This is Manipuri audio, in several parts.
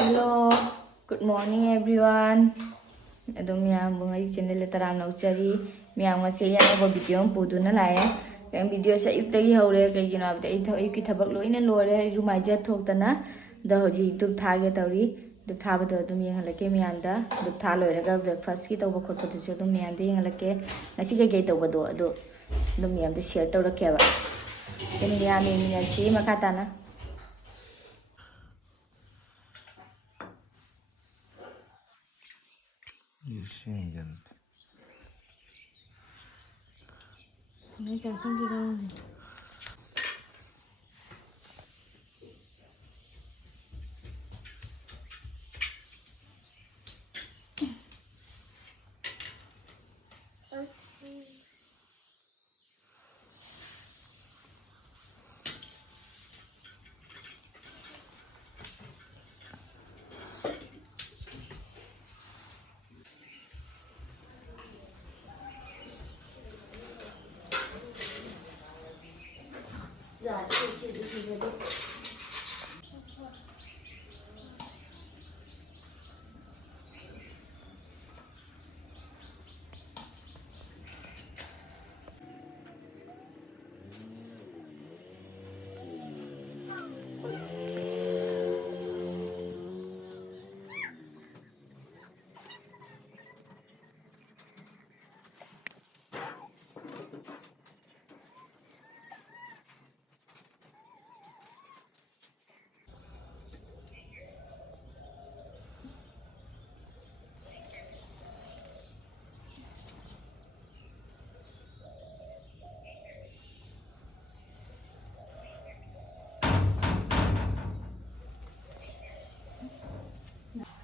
Hello, good morning everyone. Adum miyam bungai channel taram na uchari miyam ngase ya no video pudu na lae. Yang video sa iptagi haure kay gina abda iki thabak loina lore rumaija thoktana da hoji dub thage tawri dub thaba do adum yang halake miyam da dub tha loiraga breakfast ki tawba khotpa du adum miyam de yang halake ngasi ge tawba do ado adum miyam de share tawrake ba. Kini miyam ni chi makata na Yüzüncent. Ne jason di đâu dạ chị đi về đi.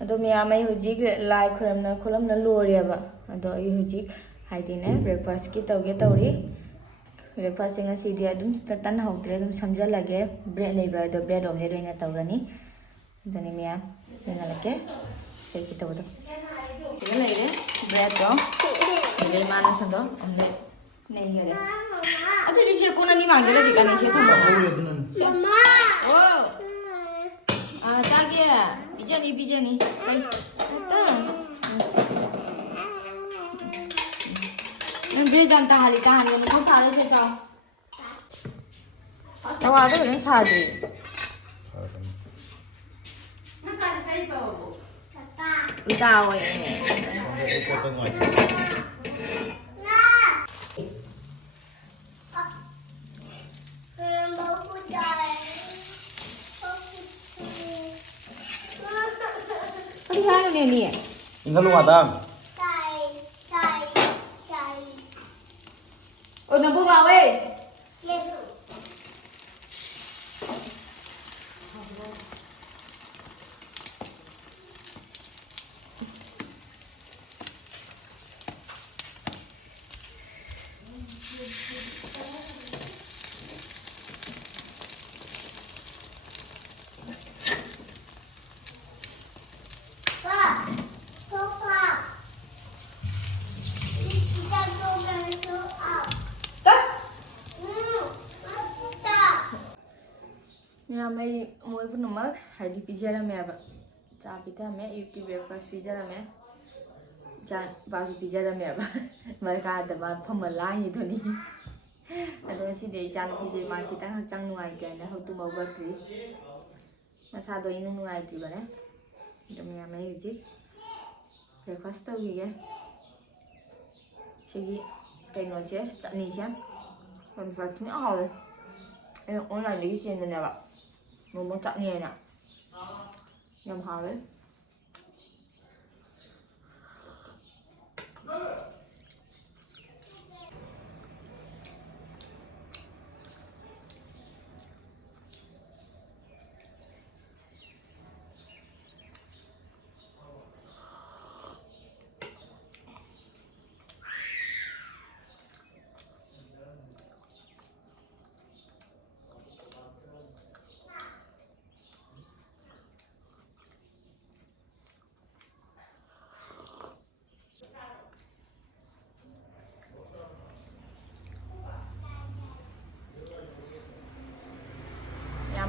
Ado miyam ai hujik lai khuram na lore ba ado ai hujik haidine breakfast ki tawge tawri breakfast singa sidi adum tan hawtre adum samjal lage bread labor do bread omelette reina tawrani dani miyam yengalake ki tawdo ini leire bread do ile mana sando omelette nei here ado ni se kona ni mangela di kan se thamo mama oh 자기야 비자니 그래 잠깐 하니까 하는 거 잘해서 자 와도 그냥 사지 의자 왜 Đi hai nè nè. Ingat lu matang. Nó buông vào ấy. Mẹ mày mới vừa nấu hay đi pizza ra mẹ vậy, cha pizza mẹ yêu cái breakfast pizza ra mẹ, cha bao pizza ra mẹ vậy, mà cả đợt mà phong mà lá như thế này, anh tôi xin để cha nó pizza mà kita học trang ngoài cái này học tụi màu vàng gì, mà sao tôi nó ngoài gì vậy đấy, mẹ mày yêu gì, breakfast tao gì vậy, gì cái nó sẽ chutney chứ, còn phải chúng nó rồi, o늘 lấy gì nữa nè bạn. Mau cak ni nak. Yang hal.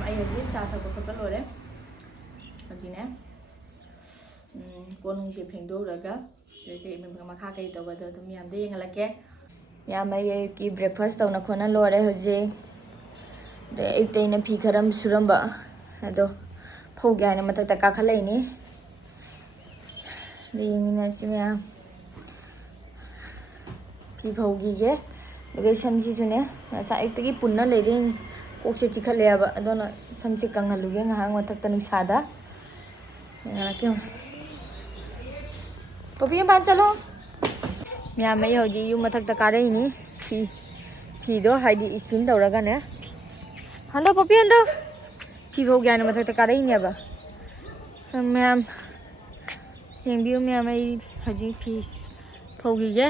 ai hujik cha thak ko rồi đấy. Hujik nè. ꯀꯣꯟ ꯅꯨꯡꯁꯦ ꯐꯦꯡꯗꯣꯛꯔꯒ ꯀꯩ ꯃꯈꯥ ꯀꯩ ꯇꯧꯕꯗꯣ ꯑꯗꯨꯝ ꯃꯌꯥꯝꯗ ꯌꯦꯡꯍꯜꯂꯛꯀꯦ ꯃꯌꯥꯝ ꯑꯌꯨꯛꯀꯤ ꯕ꯭ꯔꯦꯛꯐꯥꯁ ꯇꯧꯅ ꯈꯣꯠꯅ ꯂꯣꯏꯔꯦ ꯍꯧꯖꯤꯛ ꯑꯗꯩ ꯑꯌꯨꯛꯇ ꯑꯩꯅ ꯐꯤ ꯈꯔ ꯁꯨꯔꯝꯕ ꯑꯗꯣ ꯐꯧꯒꯦ ꯍꯥꯏꯅ ꯃꯊꯛꯇ ꯀꯥꯈꯠꯂꯛꯏꯅꯤ ꯑꯗ ꯌꯦꯡꯃꯤꯟꯅꯁꯤ ꯃꯌꯥꯝ ꯐꯤ ꯐꯧꯈꯤꯒꯦ ꯑꯗꯨꯒ ꯁꯝꯁꯤꯁꯨꯅꯦ ꯉꯁꯥꯏ ꯑꯌꯨꯛꯇꯒꯤ ꯄꯨꯟꯅ ꯂꯩꯔꯤꯅꯤ ꯀꯣꯛꯁꯦ ꯆꯤꯈꯠꯂꯦꯕ ꯑꯗꯨꯅ ꯁꯝꯁꯦ ꯀꯪꯍꯜꯂꯨꯒꯦ ꯉꯥꯏꯍꯥꯛ ꯃꯊꯛꯇ ꯅꯨꯡꯁꯥꯗ ꯌꯦꯡꯉꯛꯀꯦ ꯄꯄꯤ ꯃꯄꯥꯟ ꯆꯠꯂꯣ ꯃꯌꯥꯝ ꯑꯩ ꯍꯧꯖꯤꯛ ꯌꯨꯝ ꯃꯊꯛꯇ ꯀꯥꯔꯛꯏꯅꯤ ꯐꯤꯗꯣ ꯍꯥꯏꯗꯤ ꯏꯁꯄꯤꯟ ꯇꯧꯔꯒꯅꯦ ꯍꯟꯗꯣ ꯄꯄꯤ ꯍꯟꯗꯣ ꯐꯤ ꯐꯧꯒꯦ ꯍꯥꯏꯅ ꯃꯊꯛꯇ ꯀꯥꯔꯛꯏꯅꯦꯕ ꯃꯌꯥꯝ ꯌꯦꯡꯕꯤꯌꯨ ꯃꯌꯥꯝ ꯑꯩ ꯍꯧꯖꯤꯛ ꯐꯤ ꯐꯧꯈꯤꯒꯦ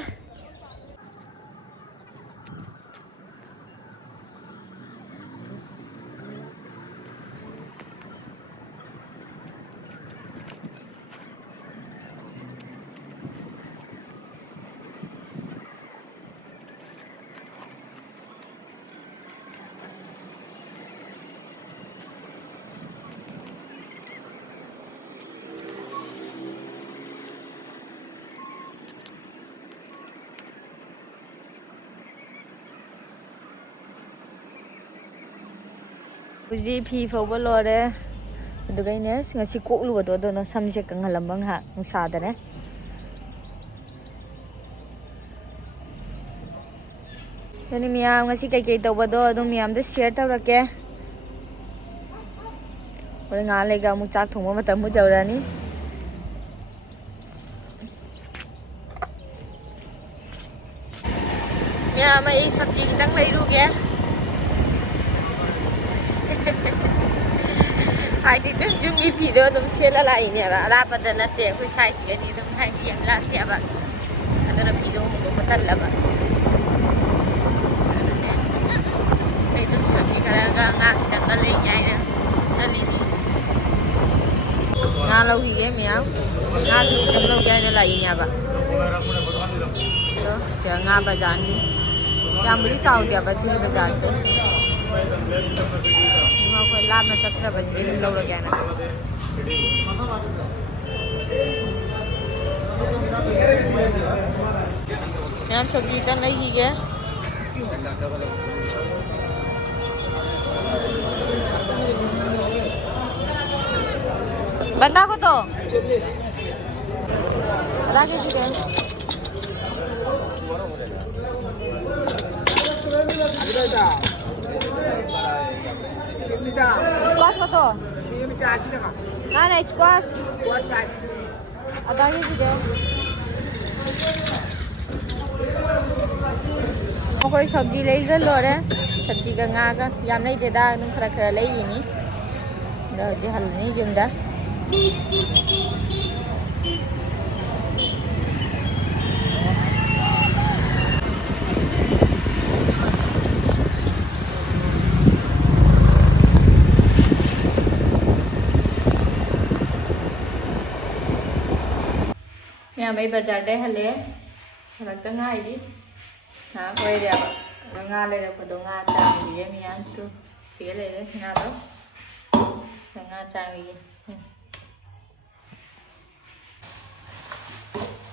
ꯍꯧꯖꯤꯛ ꯐꯤ ꯐꯧꯕ ꯂꯣꯏꯔꯦ ꯑꯗꯨꯒ ꯑꯩꯅ ꯉꯁꯤ ꯀꯣꯛꯂꯨꯕꯗꯣ ꯑꯗꯨꯅ ꯁꯝꯁꯦ ꯀꯪꯍꯜꯂꯝꯕ ꯉꯥꯏꯍꯥꯛ ꯅꯨꯡꯁꯥꯗꯅꯦ ꯑꯗꯨꯅꯤ ꯃꯌꯥꯝ ꯉꯁꯤ ꯀꯩꯀꯩ ꯇꯧꯕꯗꯣ ꯑꯗꯨꯝ ꯃꯌꯥꯝꯗ ꯁꯤꯌꯔ ꯇꯧꯔꯛꯀꯦ ꯍꯣꯔꯦꯟ ꯉꯥꯏꯍꯥꯛ ꯂꯩꯒ ꯑꯃꯨꯛ ꯆꯥꯛ ꯊꯣꯡꯕ ꯃꯇꯝ ꯑꯃꯨꯛ ꯌꯧꯔꯛꯑꯅꯤ ꯃꯌꯥꯝ ꯑꯩ ꯁꯕꯖꯤ ꯈꯤꯇꯪ ꯂꯩꯔꯨꯒꯦ ꯍꯥꯏꯗꯤ ꯑꯗꯨꯝ ꯌꯨꯝꯒꯤ ꯐꯤꯗꯣ ꯑꯗꯨꯝ ꯁꯦꯠꯂ ꯂꯥꯛꯏꯅꯦꯕ ꯑꯔꯥꯞꯄꯗ ꯅꯠꯇꯦ ꯑꯩꯈꯣꯏ ꯁꯥꯏꯖꯀꯗꯤ ꯑꯗꯨꯝ ꯍꯥꯏꯗꯤ ꯌꯥꯝ ꯂꯥꯛꯇꯦꯕ ꯑꯗꯨꯅ ꯐꯤꯗꯣ ꯍꯣꯡꯗꯣꯛꯄ ꯇꯜꯂꯕ ꯑꯗꯨꯅꯅꯦ ꯑꯩ ꯑꯗꯨꯝ ꯁꯕꯖꯤ ꯈꯔꯒ ꯉꯥ ꯈꯤꯇꯪꯒ ꯂꯩꯒꯦ ꯍꯥꯏꯅ ꯆꯠꯂꯤꯅꯤ ꯉꯥ ꯂꯧꯈꯤꯒꯦ ꯃꯌꯥꯝ ꯉꯥꯁꯨ ꯈꯤꯇꯪ ꯂꯧꯒꯦ ꯍꯥꯏꯅ ꯂꯥꯛꯏꯅꯦꯕ ꯑꯗꯣ ꯁꯤꯗ ꯉꯥ ꯕꯖꯥꯔꯅꯤ ꯌꯥꯝꯕꯨꯗꯤ ꯆꯥꯎꯗꯦꯕ ꯁꯤꯒꯤ ꯕꯖꯥꯔꯁꯦ ꯑꯩꯈꯣꯏ ꯂꯥꯞꯅ ꯆꯠꯇ꯭ꯔꯕꯁꯤꯗꯤ ꯑꯗꯨꯝ ꯂꯧꯔꯒꯦ ꯍꯥꯏꯅ ꯃꯌꯥꯝ ꯁꯕꯖꯤ ꯈꯤꯇꯪ ꯂꯩꯈꯤꯒꯦ बंदा को तो आधा केजी दे स्क्वाश को तो ना ना स्क्वाश आधा केजी दे कोई सब्जी ले लोरे सब्जी का nga yam lấy để đa nung khara khara lấy gì nhỉ rồi chỉ hành ní dùm đã mẹ mấy bà già đây hả lẽ là tới ngay đi hả quay đẹp ạ nga đây là của nga chàng gì em ăn chưa xía này đấy nga đó nga chàng gì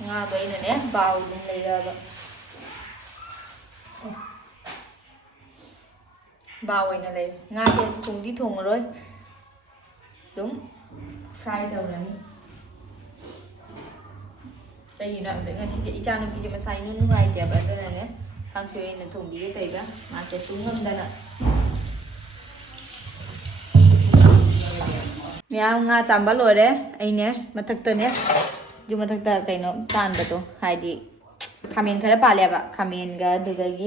nga vậy này nè bào dùng này là bào này này nga kia cùng đi thùng rồi đúng fry đầu này đây là để ngay chị cha nó bị mà xay nó ngoài đẹp ở đây này nhé tham chơi là thùng đi cái tây mà sẽ xuống ngâm đây nè nhà nga chạm bắt rồi đấy anh nhé mà thực tế nhé dù mà thực tế cái nó tan được thôi hay đi khamen khá là bà lẹ bạ khamen ga được cái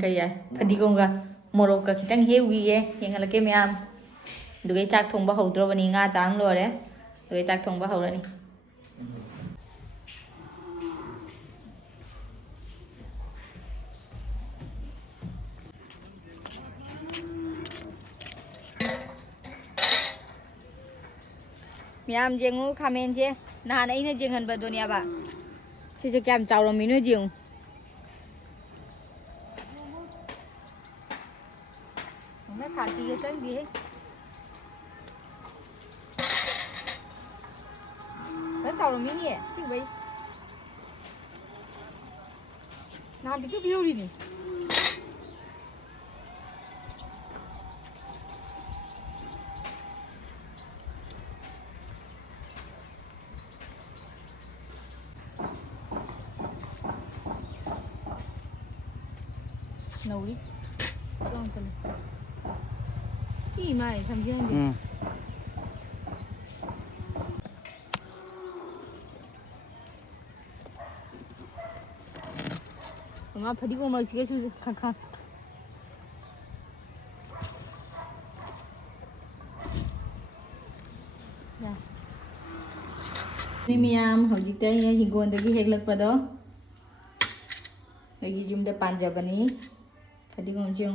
cái gì phải đi cùng ga morok ka kitang hewi ye yang là cái miam được cái chắc thùng bao hậu rồi bên nga chạm rồi đấy rồi chắc thùng bao hậu rồi nè miam jengu khamen je na nai na jengan ba dunia ba si je kam chaw mi no jeng nó khát gì chân gì ꯆꯥꯎꯔꯝꯃꯤꯅꯦ ꯁꯤꯡꯕꯩ ꯅꯍꯥꯟ ꯄꯤꯛꯇꯨ ꯄꯤꯍꯧꯔꯤꯅꯤ nấu đi bắt đầu từ cái mày thằng riêng gì mà phải đi qua mày cái chú khăn khănนี่มียามหอจิตใจหิงกวนตะกี้เฮกลักปะดอตะกี้จุ่มแต่ปันจับอันนี้พอดีงงจัง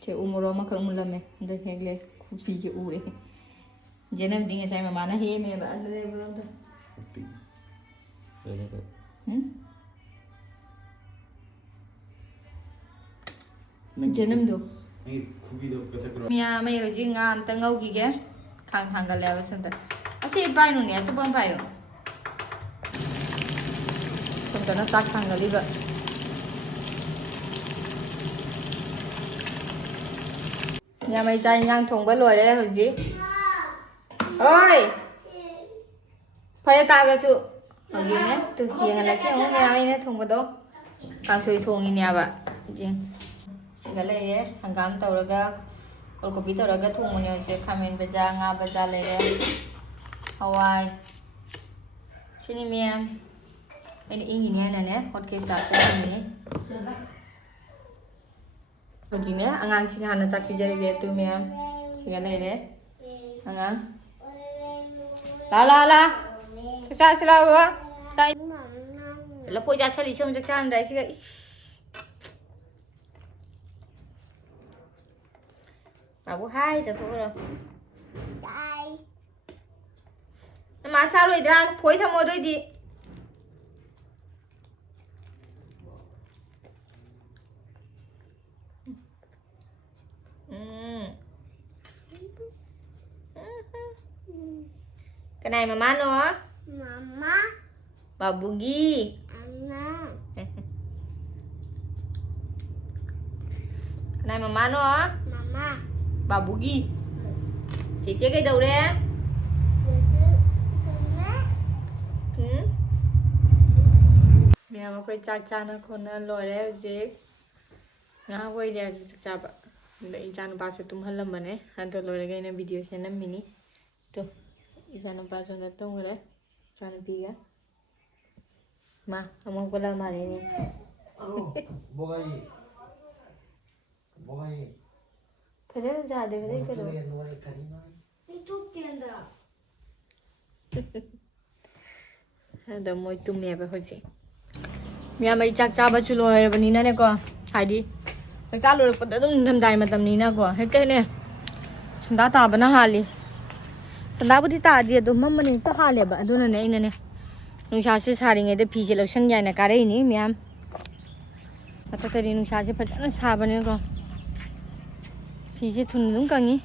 เจ้าอุโมรมาขังมุลละเมเด็กเฮกเลยคุปีเจ้าอูเลยเจนับดิ้งใช่ไหมมานะเฮมีแบบอะไรบ้างตัวเจนับดูมียาไม่เอาจริงงานตั้งเอากี่แกข้างกันแล้วสันต์อาชีพไปหนูเนี่ยตุ๊บไปอยู่สันต์น่าตักข้างกันดีแบบnhà mày chay nhang thùng bớt lùi đấy hả gì ơi phải tao cái sự hả gì nhé từ hiện là cái ông nhà mày nhé thùng bớt đó càng suy thùng như nhà vậy gì chỉ cái này đấy hàng cam tàu rồi cái còn copy tàu rồi cái thùng mình sẽ khamen baza nga baza lấy đấy Hawaii sini miam ini ingin ya nene hot case aku ini Hojingnya angang sing hana cak pijari gitu miam segala ini angang la cak sila ba sai la po ja sali chom cak chan dai siga babu hai ta thu rồi hai mà sao rồi ra phối thằng mồi đôi đi cái này mama nữa mama bà Bugi cái này mama nữa mama bà Bugi chị chế cái đầu đấy mẹ mà quay cha cha nó còn lòi đấy gì ngã quay đẹp sức chạp ạ để cha nó bao cho tụm hơn lắm mà nè anh tôi lòi cái này video xem năm mini tuh isa nó bao cho nó tung rồi đấy cha nó bì á mà không có làm mà này nè 뭐가이 phải đến ra để đấy cái đồ 더 뭐 좀 해봐 그렇지 미야마 짝짜바 줄로 해버니네 거 하이디 짝짜로 거 좀 담다이 마담니나 거 했대네 선다 따바나 할리 선다부디 따디 도 맘마니 또 할레바 아두네 이네네 농사시 사링에데 비지 럭션 야나 가래니 미얌 어떻게리 농사시 파잖아 사바네 거 비지 둔는 강이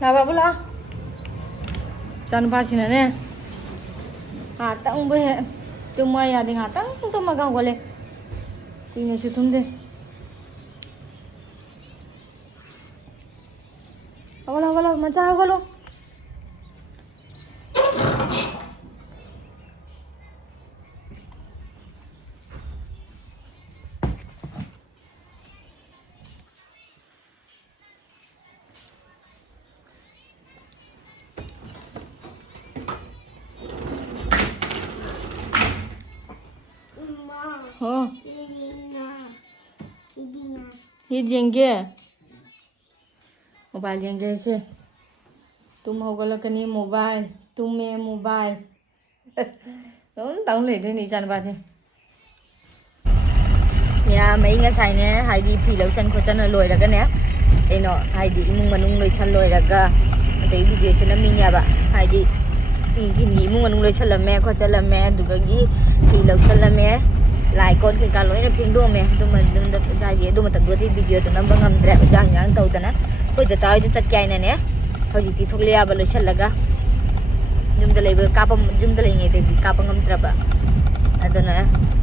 나봐 불라 Chan ba xin nè hà tăng bê tôi mai à thì hà tăng tôi mà gào lên tuy nhiên sự thun đi vào mà cha vào luôn ये जेंगे मोबाइल जेंगे से तुम होगल कनी मोबाइल तुम्हें मोबाइल तुम तंग ले दे नहीं जान बासे या mấy ngày sai nè hay đi phi lâu chân có chân lồi là cái nè đây nọ hay đi mung manung lồi chân lồi là cái thấy video sẽ làm mình nhà bạn hay đi cái gì mung manung lồi chân là mẹ có chân là mẹ đủ cái gì phi lâu chân là mẹ lại con cái cá lối nó phiền đuông mẹ, tôi mà dài gì, tôi mà tận đuôi thì video tụi nó bưng ngầm đẹp, chẳng nhang tàu tụi nó, ꯑꯩꯈꯣꯏ ꯗꯇꯥ ꯍꯣꯏꯗ ꯆꯠꯀꯦ ꯍꯥꯏꯅꯅꯦ ꯍꯧꯖꯤꯛꯇꯤ ꯊꯣꯛꯂꯛꯑꯕ ꯂꯣꯏꯁꯤꯜꯂꯒ ꯌꯨꯝꯗ ꯂꯩꯕ ꯌꯨꯝꯗ ꯂꯩꯉꯩꯗꯗꯤ ꯀꯥꯞꯄ ꯉꯝꯗ꯭ꯔꯕ ꯑꯗꯨꯅ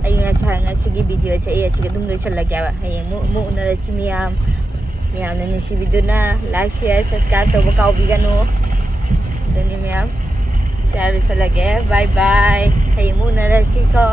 ꯑꯩ ꯉꯁꯤꯒꯤ ꯚꯤꯗꯤꯑꯣꯁꯦ ꯑꯩ ꯑꯁꯤꯒ ꯑꯗꯨꯝ ꯂꯣꯏꯁꯤꯜꯂꯒꯦꯕ ꯍꯌꯦꯡ ꯑꯃꯨꯛ ꯎꯅꯔꯁꯤ ꯃꯌꯥꯝꯅ ꯅꯨꯡꯁꯤꯕꯤꯗꯨꯅ ꯂꯥꯏꯛ ꯁꯤꯌꯔ ꯁꯕꯁꯀ꯭ꯔꯥꯏꯕ ꯇꯧꯕ ꯀꯥꯎꯕꯤꯒꯅꯨ ꯑꯗꯨꯅꯤ ꯃꯌꯥꯝ ꯁꯤꯌꯔ ꯂꯣꯏꯁꯤꯜꯂꯒꯦ ꯕꯥꯏ ꯕꯥꯏ ꯍꯌꯦꯡ ꯑꯃꯨꯛ ꯎꯅꯔꯁꯤꯀꯣ